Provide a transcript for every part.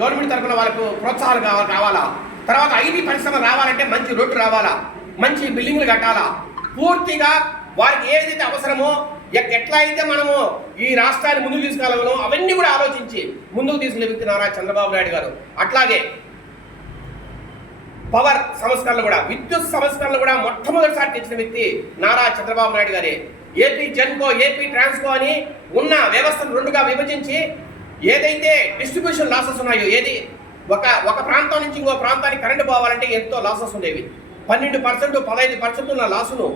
Government తరఫున వాళ్ళకు ప్రోత్సాహాలు కావాలి? రావాలా తర్వాత ఐటీ పరిశ్రమ రావాలంటే మంచి రోడ్డు రావాలా? మంచి బిల్డింగ్లు కట్టాలా? పూర్తిగా వారికి ఏదైతే అవసరమో ఎట్లా అయితే మనము ఈ రాష్ట్రాన్ని ముందుకు తీసుకెళ్ళగలమో అవన్నీ కూడా ఆలోచించి ముందుకు తీసుకునే వ్యక్తి నారా చంద్రబాబు నాయుడు గారు. అట్లాగే పవర్ సంస్కరణలు కూడా విద్యుత్ సంస్కరణలు కూడా మొట్టమొదటిసారి తెచ్చిన వ్యక్తి నారా చంద్రబాబు నాయుడు గారే. ఏపీ జెన్కో ఏపీ ట్రాన్స్కో అని ఉన్న వ్యవస్థను రెండుగా విభజించి ఏదైతే డిస్ట్రిబ్యూషన్ లాసెస్ ఉన్నాయో ఏది ఒక ఒక ప్రాంతం నుంచి ఇంకో ప్రాంతానికి కరెంటు పోవాలంటే ఎంతో లాసెస్ ఉండేవి. పన్నెండు పర్సెంట్ పదహైదు పర్సెంట్ ఉన్న లాసును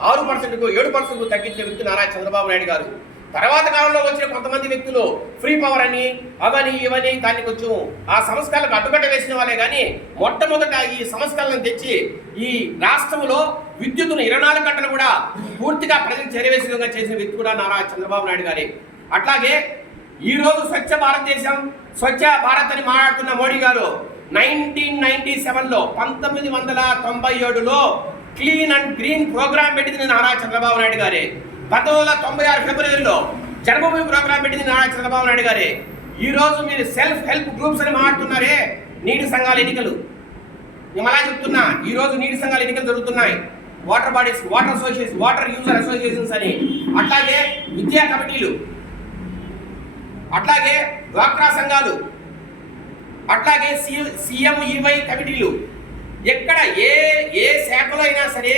ఆరు పర్సెంట్కు ఏడు పర్సెంట్ తగ్గించిన వ్యక్తి నారా చంద్రబాబు నాయుడు గారు. తర్వాత కాలంలో వచ్చిన కొంతమంది వ్యక్తులు ఫ్రీ పవర్ అని అవని ఇవని దాన్ని కొంచెం ఆ సంస్కరణకు అడ్డుకట్ట వేసిన వాళ్ళే కానీ మొట్టమొదట ఈ సంస్కరణను తెచ్చి ఈ రాష్ట్రంలో విద్యుత్తును ఇరవై నాలుగు గంటలు కూడా పూర్తిగా ప్రజలు చేరవేసే చేసిన వ్యక్తి కూడా నారా చంద్రబాబు నాయుడు గారే. అట్లాగే ఈ రోజు స్వచ్ఛ భారతదేశం స్వచ్ఛ భారత్ అని మాట్లాడుతున్న మోడీ గారు నైన్టీన్ నైన్టీ సెవెన్లో పంతొమ్మిది వందల తొంభై ఏడులో క్లీన్ అండ్ గ్రీన్ ప్రోగ్రామ్ పెట్టింది నారా చంద్రబాబు నాయుడు గారే. పంతొమ్మిది వందల తొంభై ఆరు ఫిబ్రవరిలో జన్మభూమి ప్రోగ్రామ్ పెట్టింది నారా చంద్రబాబు నాయుడు గారే. ఈ రోజు మీరు సెల్ఫ్ హెల్ప్ గ్రూప్స్ అని మాట్లాడుతున్నారే నీటి సంఘాల ఎన్నికలు. నేను అలా చెప్తున్నా ఈ రోజు నీటి సంఘాల ఎన్నికలు జరుగుతున్నాయి. Water bodies water association water user associations అని. అట్లాగే విద్యా కమిటీలు అట్లాగే డ్వాక్రా సంఘాలు అట్లాగే సిఎంఈవై కమిటీలు ఎక్కడ ఏ ఏ శాఖలో అయినా సరే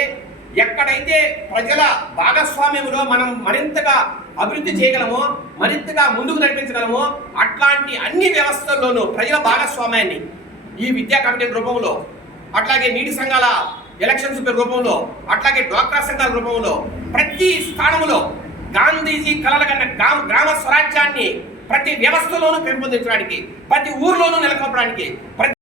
ఎక్కడైతే ప్రజల భాగస్వామ్యంలో మనం మరింతగా అభివృద్ధి చేయగలమో మరింతగా ముందుకు నడిపించగలమో అట్లాంటి అన్ని వ్యవస్థల్లోనూ ప్రజల భాగస్వామ్యాన్ని ఈ విద్యా కమిటీ రూపంలో అట్లాగే నీటి సంఘాల ఎలక్షన్స్ రూపంలో అట్లాగే డ్వాక్రా సంఘాల రూపంలో ప్రతి స్థానంలో గాంధీజీ కలల కన్న గ్రామ స్వరాజ్యాన్ని ప్రతి వ్యవస్థలోనూ పెంపొందించడానికి ప్రతి ఊర్లోనూ నెలకొల్పడానికి ప్రతి